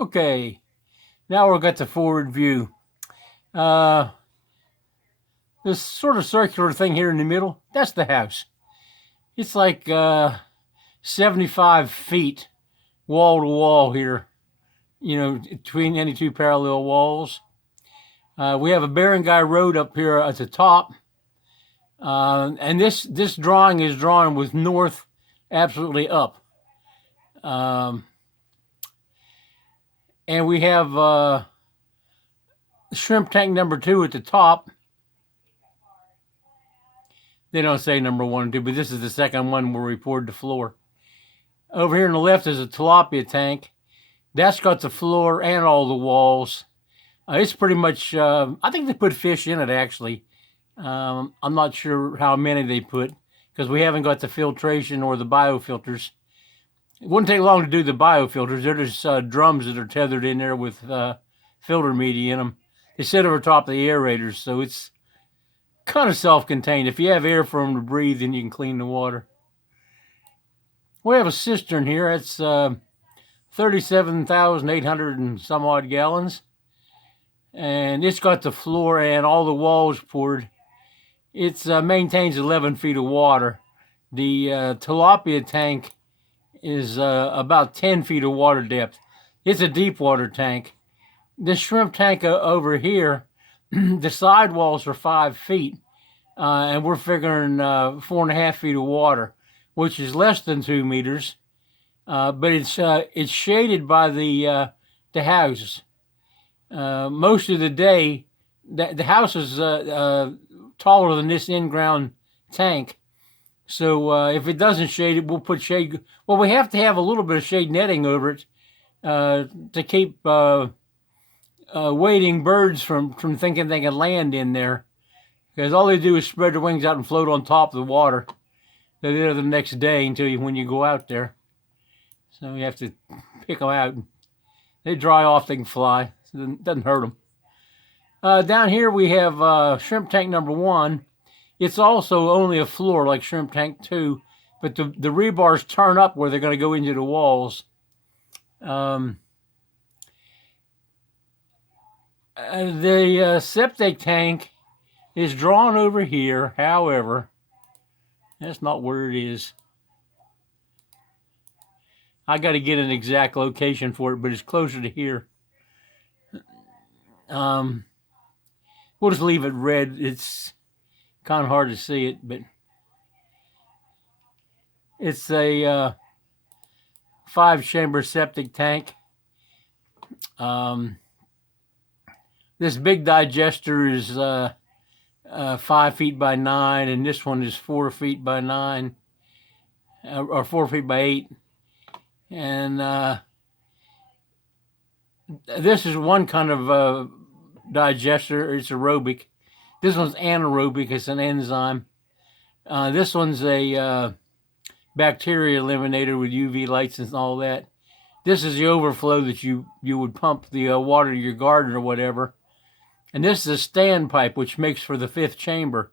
Okay, now we've got the forward view. Uh, this sort of circular thing here in the middle, that's the house. It's like 75 feet wall to wall here, between any two parallel walls. We have a barangay road up here at the top. And this drawing is drawn with north absolutely up. Um, and we have shrimp tank number 2 at the top. They don't say number 1 and 2, but this is the second one where we poured the floor. Over here on the left is a tilapia tank. That's got the floor and all the walls. It's pretty much, I think they put fish in it actually. I'm not sure how many they put because we haven't got the filtration or the biofilters. It wouldn't take long to do the biofilters. They're just drums that are tethered in there with filter media in them. They sit over top of the aerators, so it's kind of self-contained. If you have air for them to breathe, then you can clean the water. We have a cistern here. It's 37,800 and some odd gallons. And it's got the floor and all the walls poured. It maintains 11 feet of water. The tilapia tank is about 10 feet of water depth. It's a deep water tank. This shrimp tank over here, the side walls are 5 feet, and we're figuring 4.5 feet of water, which is less than 2 meters. But it's shaded by the house. Most of the day, the house is taller than this in-ground tank. So if it doesn't shade it, we'll put shade. Well, we have to have a little bit of shade netting over it to keep wading birds from thinking they can land in there. Because all they do is spread their wings out and float on top of the water. They're there the next day when you go out there. So you have to pick them out. They dry off, they can fly. So it doesn't hurt them. Down here we have shrimp tank number 1. It's also only a floor like shrimp tank 2, but the rebars turn up where they're going to go into the walls. The septic tank is drawn over here. However, that's not where it is. I got to get an exact location for it, but it's closer to here. We'll just leave it red. It's kind of hard to see it, but it's a 5-chamber septic tank. This big digester is 5 feet by 9, and this one is 4 feet by 9, or 4 feet by 8. And this is one kind of digester. It's aerobic. This one's anaerobic. It's an enzyme. This one's a bacteria eliminator with UV lights and all that. This is the overflow that you would pump the water to your garden or whatever. And this is a standpipe, which makes for the 5th chamber.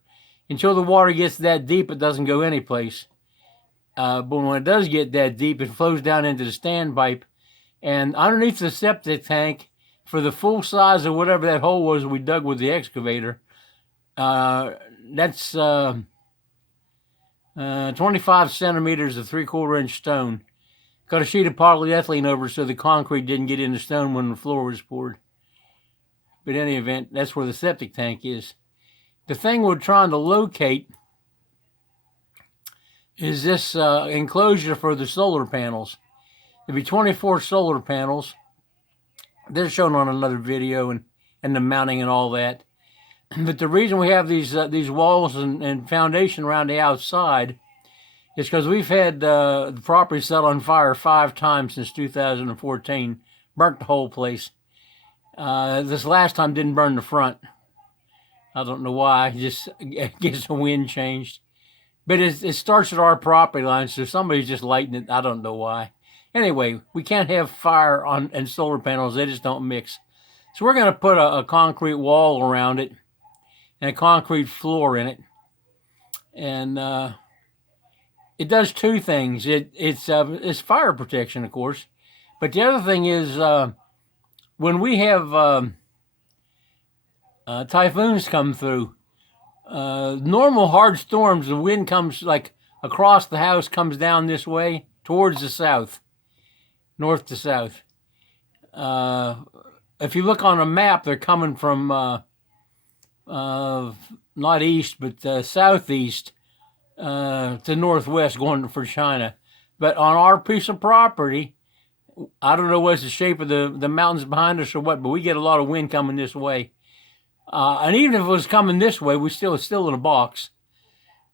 Until the water gets that deep, it doesn't go anyplace. But when it does get that deep, it flows down into the standpipe. And underneath the septic tank, for the full size of whatever that hole was we dug with the excavator, that's 25 centimeters of 3/4 inch stone. Got a sheet of polyethylene over so the concrete didn't get in the stone when the floor was poured. But in any event, that's where the septic tank is. The thing we're trying to locate is this enclosure for the solar panels. There'll be 24 solar panels. They're shown on another video and the mounting and all that. But the reason we have these walls and foundation around the outside is because we've had the property set on fire 5 times since 2014. Burnt the whole place. This last time didn't burn the front. I don't know why. Just I guess the wind changed. But it starts at our property line, so somebody's just lighting it. I don't know why. Anyway, we can't have fire and solar panels. They just don't mix. So we're going to put a concrete wall around it and a concrete floor in it. And it does 2 things. It's fire protection, of course. But the other thing is when we have typhoons come through, normal hard storms, the wind comes like across the house, comes down this way towards the south, north to south. If you look on a map, they're coming from not east, but southeast to northwest, going for China. But on our piece of property, I don't know what's the shape of the mountains behind us or what, but we get a lot of wind coming this way. And even if it was coming this way, it's still in a box.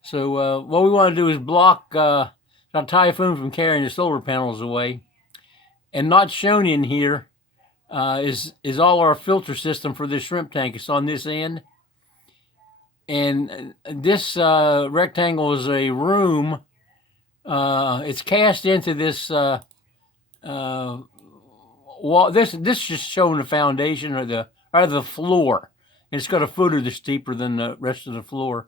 So what we want to do is block a typhoon from carrying the solar panels away. And not shown in here is all our filter system for this shrimp tank. It's on this end. And this rectangle is a room. It's cast into this wall. This just showing the foundation or the floor. And it's got a footer that's deeper than the rest of the floor.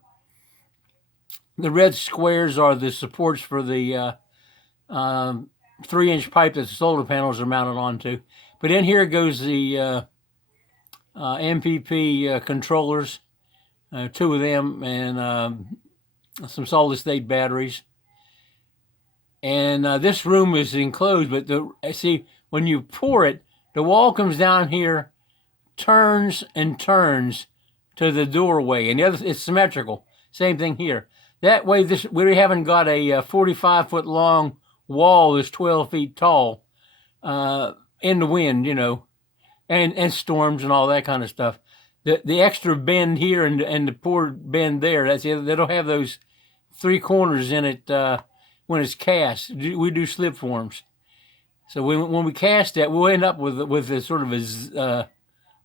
The red squares are the supports for the 3-inch pipe that the solar panels are mounted onto. But in here goes the MPP controllers, 2 of them, and some solid state batteries. And this room is enclosed, but see, when you pour it, the wall comes down here, turns and turns to the doorway, and the other, it's symmetrical. Same thing here. That way, we haven't got a 45-foot long wall that's 12 feet tall in the wind, you know, and storms and all that kind of stuff. The extra bend here and the poor bend there, that's it. They don't have those 3 corners in it when it's cast. We do slip forms. So when we cast that, we'll end up with a sort of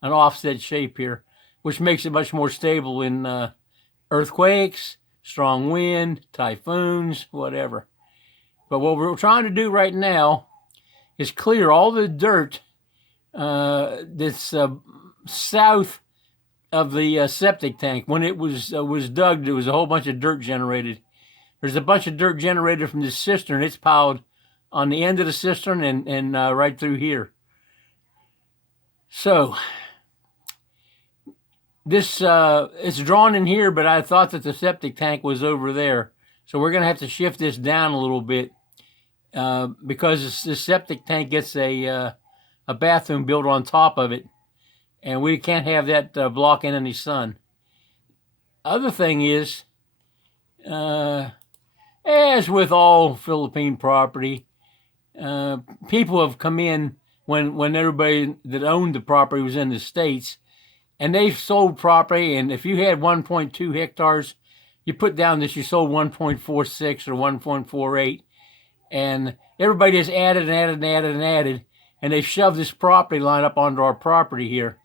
an offset shape here, which makes it much more stable in earthquakes, strong wind, typhoons, whatever. But what we're trying to do right now is clear all the dirt that's south of the septic tank. When it was dug, there was a whole bunch of dirt generated. There's a bunch of dirt generated from this cistern. It's piled on the end of the cistern and right through here. So this it's drawn in here, but I thought that the septic tank was over there. So we're going to have to shift this down a little bit because the septic tank gets a bathroom built on top of it, and we can't have that blocking any sun. Other thing is, as with all Philippine property, people have come in when everybody that owned the property was in the States, and they've sold property, and if you had 1.2 hectares, you put down that you sold 1.46 or 1.48, and everybody just added and added and added and added, and they've shoved this property line up onto our property here.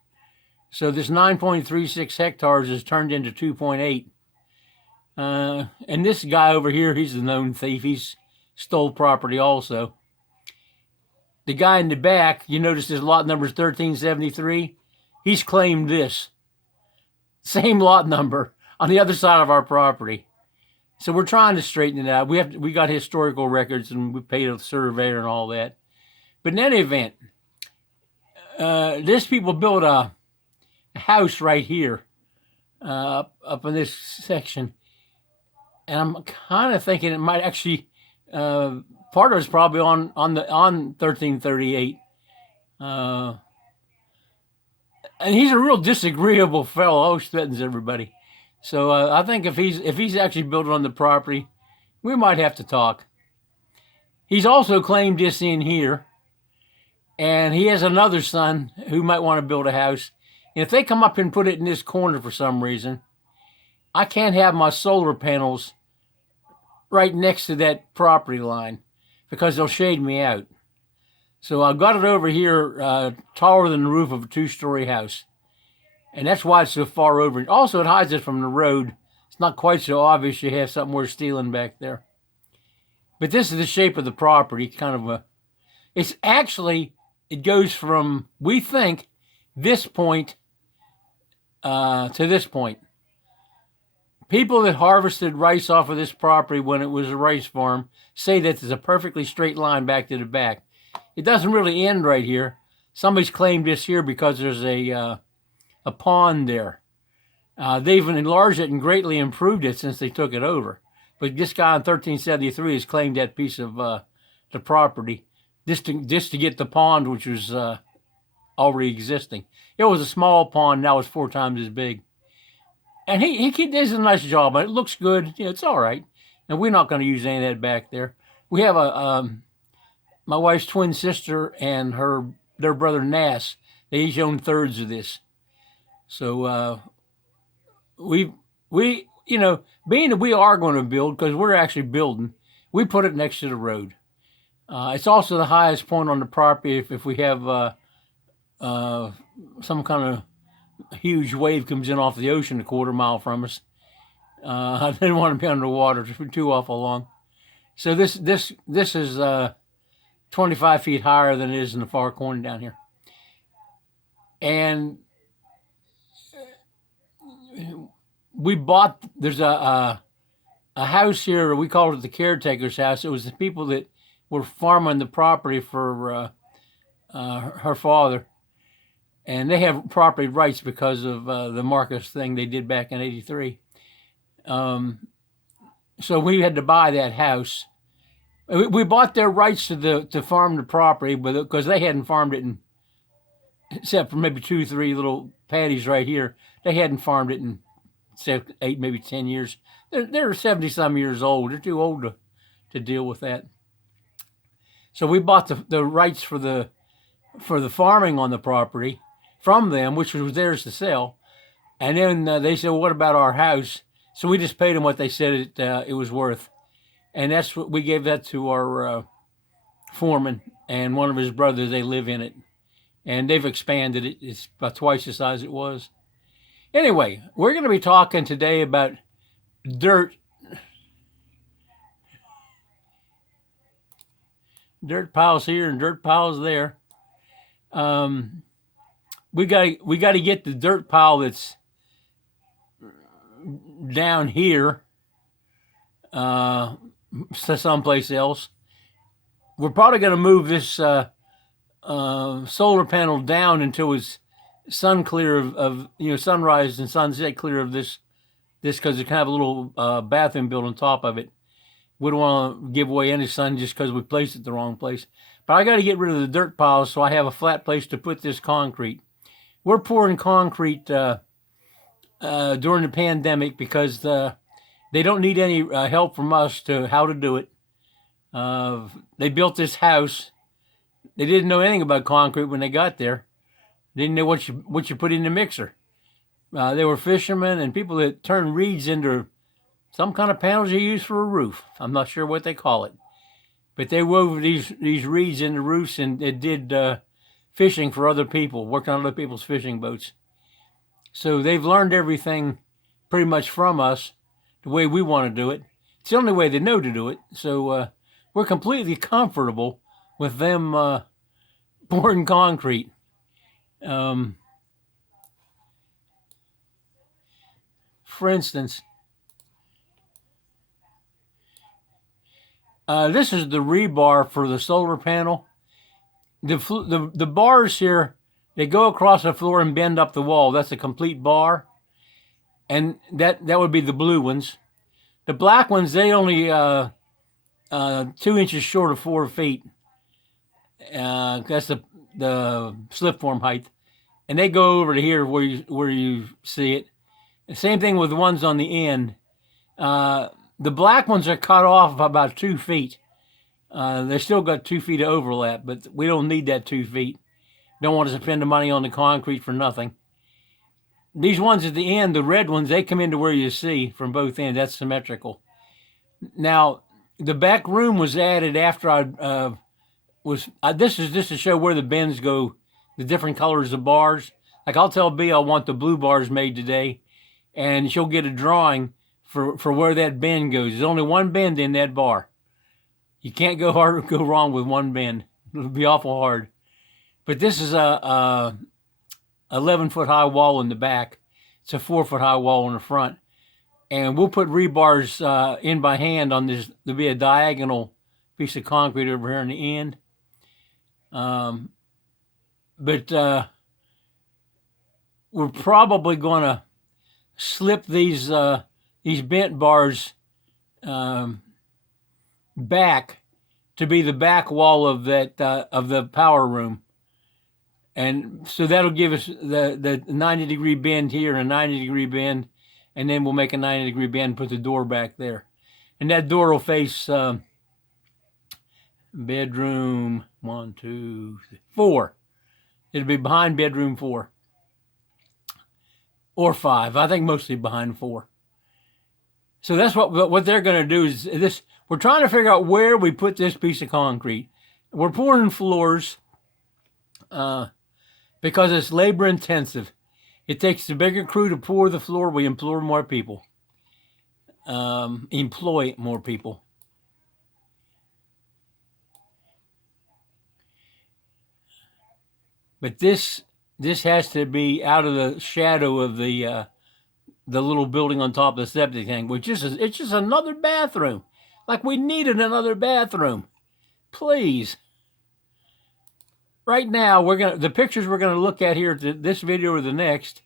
So this 9.36 hectares is turned into 2.8. And this guy over here, he's a known thief. He's stole property also. The guy in the back, you notice his lot number is 1373. He's claimed this. Same lot number on the other side of our property. So we're trying to straighten it out. We got historical records and we paid a surveyor and all that. But in any event, this people built a house right here up in this section. And I'm kind of thinking it might actually, part of it's probably on 1338. And he's a real disagreeable fellow. Oh, threatens everybody. So I think if he's actually built on the property, we might have to talk. He's also claimed this in here, and he has another son who might want to build a house. And if they come up and put it in this corner for some reason, I can't have my solar panels right next to that property line because they'll shade me out. So I've got it over here taller than the roof of a 2-story house. And that's why it's so far over. Also, it hides it from the road. It's not quite so obvious you have something worth stealing back there. But this is the shape of the property. Kind of it's actually, it goes from, we think, this point to this point. People that harvested rice off of this property when it was a rice farm say that there's a perfectly straight line back to the back. It doesn't really end right here. somebody's claimed this here because there's a pond there. They've enlarged it and greatly improved it since they took it over. But this guy in 1373 has claimed that piece of the property just to get the pond, which was already existing. It was a small pond, now it's 4 times as big. And he does a nice job. It looks good. You know, it's all right. And we're not going to use any of that back there. We have my wife's twin sister and their brother Nass. They each own thirds of this. So we you know, being that we are going to build, because we're actually building, we put it next to the road. It's also the highest point on the property. If we have some kind of huge wave comes in off the ocean a quarter mile from us, I didn't want to be underwater too awful long. So this is 25 feet higher than it is in the far corner down here. And we bought, there's a house here, we called it the caretaker's house. It was the people that were farming the property for her father. And they have property rights because of the Marcus thing they did back in '83. So we had to buy that house. We bought their rights to farm the property, but because they hadn't farmed it except for maybe 2 or 3 little paddies right here, they hadn't farmed it in 8, maybe 10 years. They're 70-some years old. They're too old to deal with that. So we bought the rights for the farming on the property from them, which was theirs to sell. And then they said, well, what about our house? So we just paid them what they said it was worth. And that's what we gave that to our foreman and one of his brothers. They live in it. And they've expanded it. It's about twice the size it was. Anyway, we're going to be talking today about dirt. Dirt piles here and dirt piles there. We got to get the dirt pile that's down here to someplace else. We're probably going to move this solar panel down until it's sun clear of sunrise and sunset clear of this because it can have a little bathroom built on top of it. We don't want to give away any sun just because we placed it the wrong place. But I got to get rid of the dirt piles so I have a flat place to put this concrete. We're pouring concrete during the pandemic because they don't need any help from us to how to do it. They built this house. They didn't know anything about concrete when they got there. They didn't know what you put in the mixer. They were fishermen and people that turn reeds into some kind of panels you use for a roof. I'm not sure what they call it. But they wove these reeds into roofs and it did fishing for other people, worked on other people's fishing boats. So they've learned everything pretty much from us, the way we want to do it. It's the only way they know to do it. So we're completely comfortable with them pouring concrete. For instance, this is the rebar for the solar panel. The bars here, they go across the floor and bend up the wall. That's a complete bar. And that would be the blue ones. The black ones, they only 2 inches short of 4 feet. That's the slip form height. And they go over to here where you see it. The same thing with the ones on the end. The black ones are cut off about 2 feet. They still got 2 feet of overlap, but we don't need that 2 feet. Don't want to spend the money on the concrete for nothing. These ones at the end, the red ones, they come into where you see from both ends. That's symmetrical. Now, the back room was added after this is just to show where the bends go, the different colors of bars. Like I'll tell B I want the blue bars made today, and she'll get a drawing for where that bend goes. There's only one bend in that bar. You can't go wrong with one bend. It'll be awful hard. But this is a 11-foot high wall in the back. It's a 4-foot high wall in the front. And we'll put rebars in by hand on this. There'll be a diagonal piece of concrete over here in the end. but we're probably going to slip these bent bars back to be the back wall of that of the power room, and so that'll give us the 90-degree bend here and a 90-degree bend, and then we'll make a 90-degree bend and put the door back there, and that door will face bedroom 1, 2, 3, 4. It'll be behind bedroom 4 or 5. I think mostly behind 4. So that's what they're going to do is this. We're trying to figure out where we put this piece of concrete. We're pouring floors because it's labor intensive. It takes a bigger crew to pour the floor. We employ more people. But this has to be out of the shadow of the little building on top of the septic tank, which it's just another bathroom. Like we needed another bathroom. Please. Right now, the pictures we're gonna look at here, this video or the next.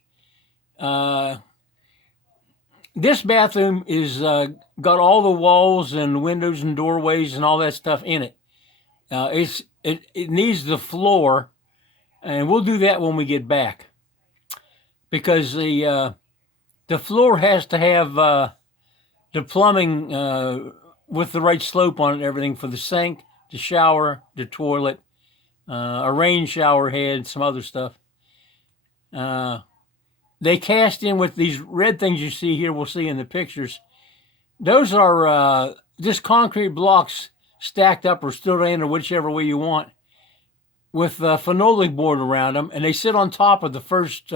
This bathroom is got all the walls and windows and doorways and all that stuff in it. It needs the floor, and we'll do that when we get back, because the floor has to have the plumbing with the right slope on it and everything for the sink, the shower, the toilet, a rain shower head, some other stuff. They cast in with these red things you see here, we'll see in the pictures. Those are just concrete blocks stacked up or stood in, or whichever way you want, with phenolic board around them, and they sit on top of the first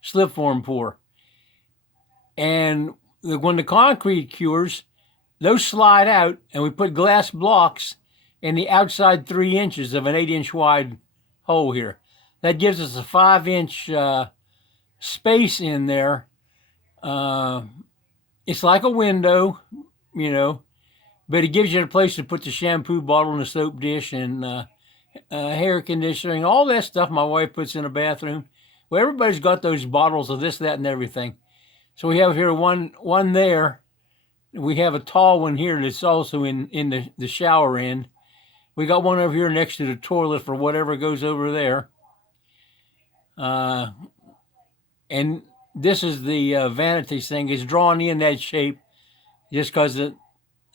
slip form pour. And when the concrete cures, those slide out, and we put glass blocks in the outside 3 inches of an 8-inch wide hole here. That gives us a 5-inch space in there. It's like a window, but it gives you a place to put the shampoo bottle and the soap dish and hair conditioning, all that stuff my wife puts in a bathroom. Well, everybody's got those bottles of this, that, and everything. So we have here one there. We have a tall one here that's also in the shower end. We got one over here next to the toilet for whatever goes over there. And this is the vanity thing. It's drawn in that shape just because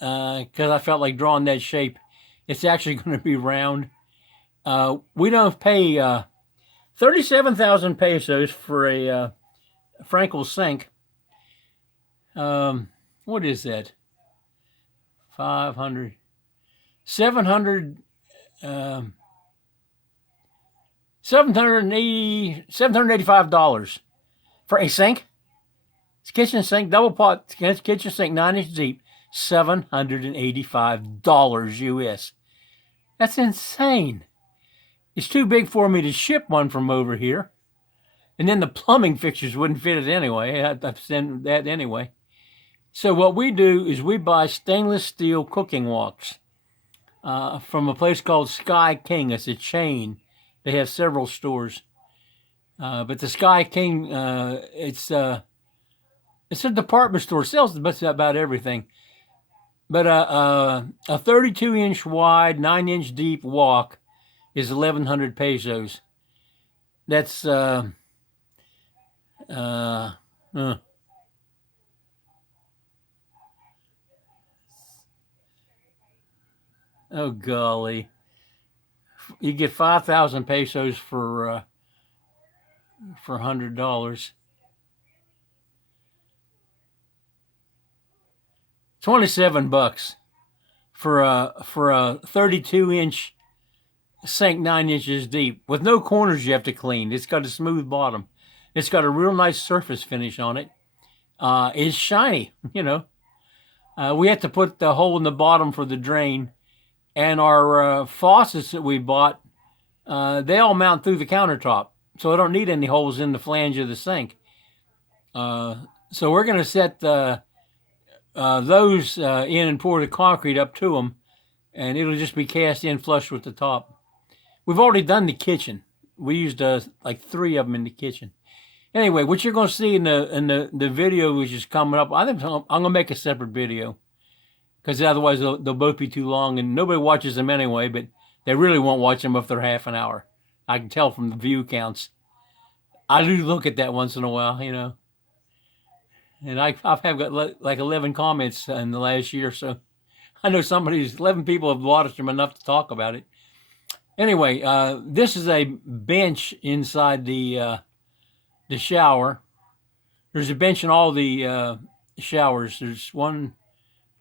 I felt like drawing that shape. It's actually going to be round. We don't pay 37,000 pesos for a Frankel sink. What is that? 500, 700, $785 for a sink. It's kitchen sink, double pot kitchen sink, 9-inch deep, $785 US. That's insane. It's too big for me to ship one from over here. And then the plumbing fixtures wouldn't fit it anyway. I'd send that anyway. So what we do is we buy stainless steel cooking woks from a place called Sky King. It's a chain. They have several stores. But the Sky King, it's a department store. It sells about everything. But a 32-inch wide, 9-inch deep wok is 1,100 pesos. That's oh golly, you get 5,000 pesos for $100. 27 bucks for a 32-inch sink, 9 inches deep, with no corners you have to clean. It's got a smooth bottom. It's got a real nice surface finish on it. It's shiny, We had to put the hole in the bottom for the drain, and our faucets that we bought, they all mount through the countertop, so I don't need any holes in the flange of the sink. So we're going to set those in and pour the concrete up to them, and it'll just be cast in flush with the top. We've already done the kitchen. we used like 3 of them in the kitchen. Anyway, what you're going to see in the video, which is coming up, I think I'm going to make a separate video, because otherwise they'll both be too long, and nobody watches them anyway. But they really won't watch them if they're half an hour. I can tell from the view counts. I do look at that once in a while, you know. And I've got like 11 comments in the last year, so I know 11 people have watched them enough to talk about it. Anyway, this is a bench inside the shower. There's a bench in all the showers. There's 1,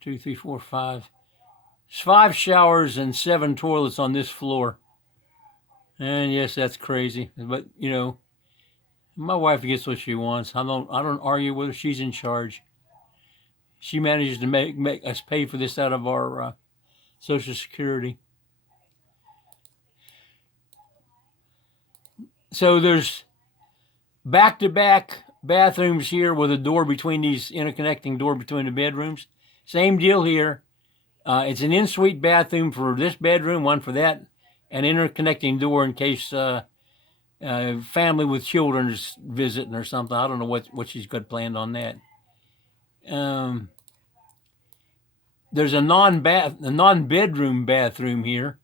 2, 3, 4, 5. There's 5 showers and 7 toilets on this floor. And yes, that's crazy. But you know, my wife gets what she wants. I don't argue with her. She's in charge. She manages to make us pay for this out of our Social Security. So there's back-to-back bathrooms here with a door between these, interconnecting door between the bedrooms. Same deal here. It's an in-suite bathroom for this bedroom, one for that, an interconnecting door in case family with children is visiting or something. I don't know what she's got planned on that. There's a non-bedroom bathroom here.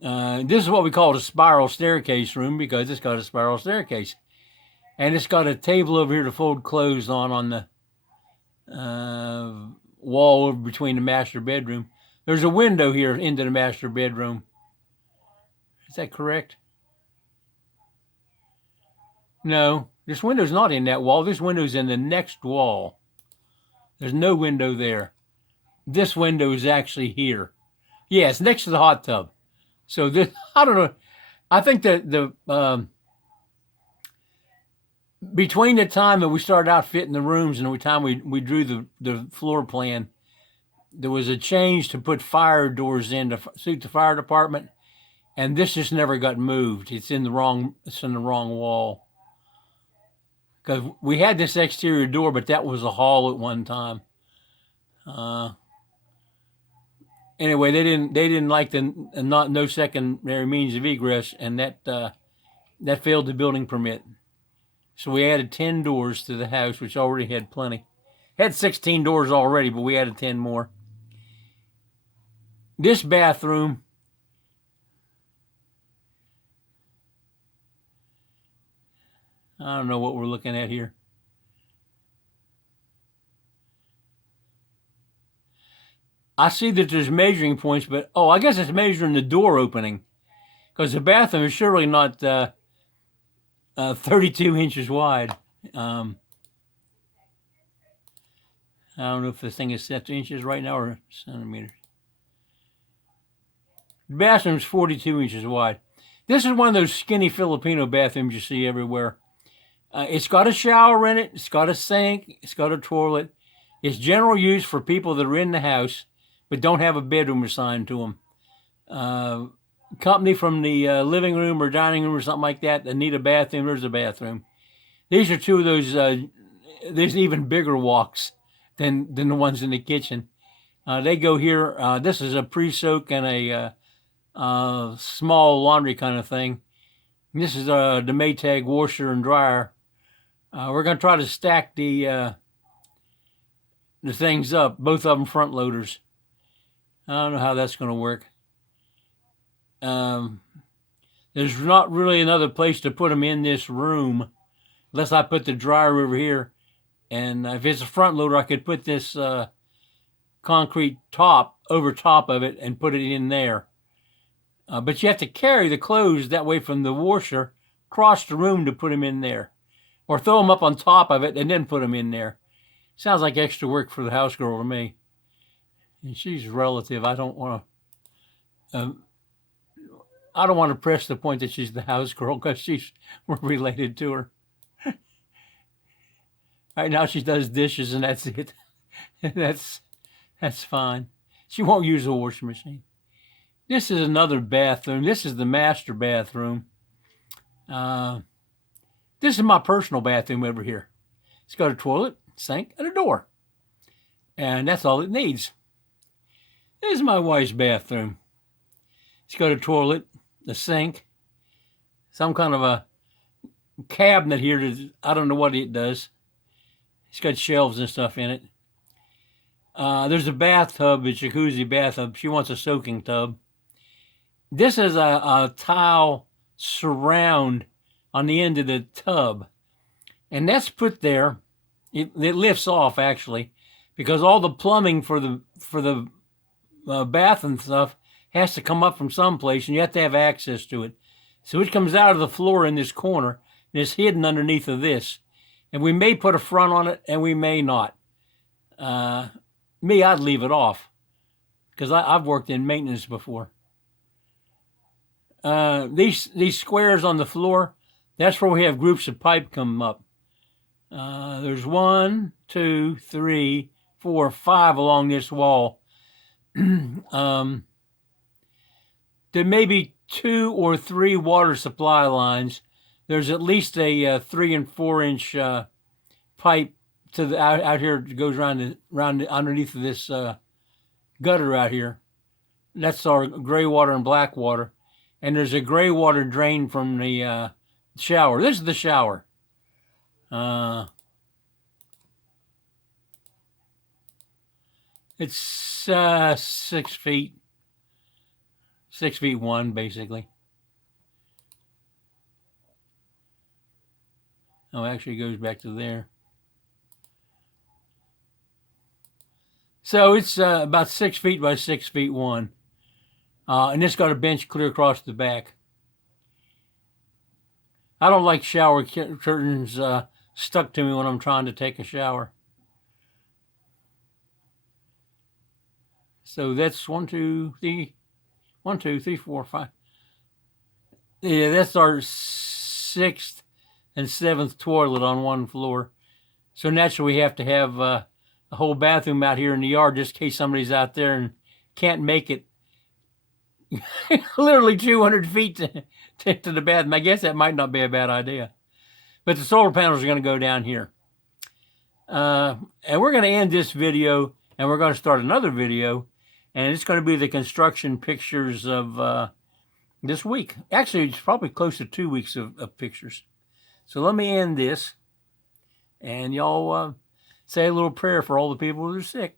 This is what we call a spiral staircase room, because it's got a spiral staircase. And it's got a table over here to fold clothes on the wall over between the master bedroom. There's a window here into the master bedroom. Is that correct? No, this window's not in that wall. This window's in the next wall. There's no window there. This window is actually here. Yeah, it's next to the hot tub. So this, I don't know. I think that between the time that we started outfitting the rooms and the time we drew the floor plan, there was a change to put fire doors in to suit the fire department, and this just never got moved. It's in the wrong wall. Because we had this exterior door, but that was a hall at one time. Anyway, they didn't like the no secondary means of egress, and that failed the building permit. So we added 10 doors to the house, which already had plenty. Had 16 doors already, but we added 10 more. This bathroom, I don't know what we're looking at here. I see that there's measuring points, but I guess it's measuring the door opening, because the bathroom is surely not 32 inches wide. I don't know if this thing is set to inches right now or centimeters. The bathroom's 42 inches wide. This is one of those skinny Filipino bathrooms you see everywhere. It's got a shower in it. It's got a sink. It's got a toilet. It's general use for people that are in the house but don't have a bedroom assigned to them. Company from the living room or dining room or something like that need a bathroom, there's a bathroom. These are 2 of those, there's even bigger walks than the ones in the kitchen. They go here. This is a pre-soak and a small laundry kind of thing. And this is the Maytag washer and dryer. We're going to try to stack the things up, both of them front loaders. I don't know how that's going to work. There's not really another place to put them in this room unless I put the dryer over here. And if it's a front loader, I could put this concrete top over top of it and put it in there. But you have to carry the clothes that way from the washer across the room to put them in there. Or throw them up on top of it and then put them in there. Sounds like extra work for the house girl to me. And she's relative. I don't want to press the point that she's the house girl, because we're related to her. Right now she does dishes and that's it. That's fine. She won't use a washing machine. This is another bathroom. This is the master bathroom. This is my personal bathroom over here. It's got a toilet, sink, and a door. And that's all it needs. This is my wife's bathroom. It's got a toilet, a sink, some kind of a cabinet here. I don't know what it does. It's got shelves and stuff in it. There's a bathtub, a jacuzzi bathtub. She wants a soaking tub. This is a tile surround on the end of the tub. And that's put there. It lifts off, actually, because all the plumbing for the bath and stuff has to come up from someplace, and you have to have access to it. So it comes out of the floor in this corner, and it's hidden underneath of this. And we may put a front on it, and we may not. Me, I'd leave it off, because I've worked in maintenance before. These squares on the floor, that's where we have groups of pipe come up. There's 1, 2, 3, 4, 5 along this wall. There may be 2 or 3 water supply lines. There's at least a 3 and 4 inch pipe to the out here that goes around underneath of this gutter out here. That's our gray water and black water. And there's a gray water drain from the shower. This is the shower. It's 6 feet. 6 feet 1, basically. Oh, actually, it goes back to there. So it's about 6 feet by 6 feet 1. And it's got a bench clear across the back. I don't like shower curtains stuck to me when I'm trying to take a shower. So that's 1, 2, 3, 1, 2, 3, 4, 5. Yeah, that's our 6th and 7th toilet on one floor. So naturally, we have to have a whole bathroom out here in the yard just in case somebody's out there and can't make it literally 200 feet to the bathroom. I guess that might not be a bad idea. But the solar panels are going to go down here. And we're going to end this video, and we're going to start another video. And it's going to be the construction pictures of this week. Actually, it's probably close to 2 weeks of pictures. So let me end this. And y'all say a little prayer for all the people who are sick.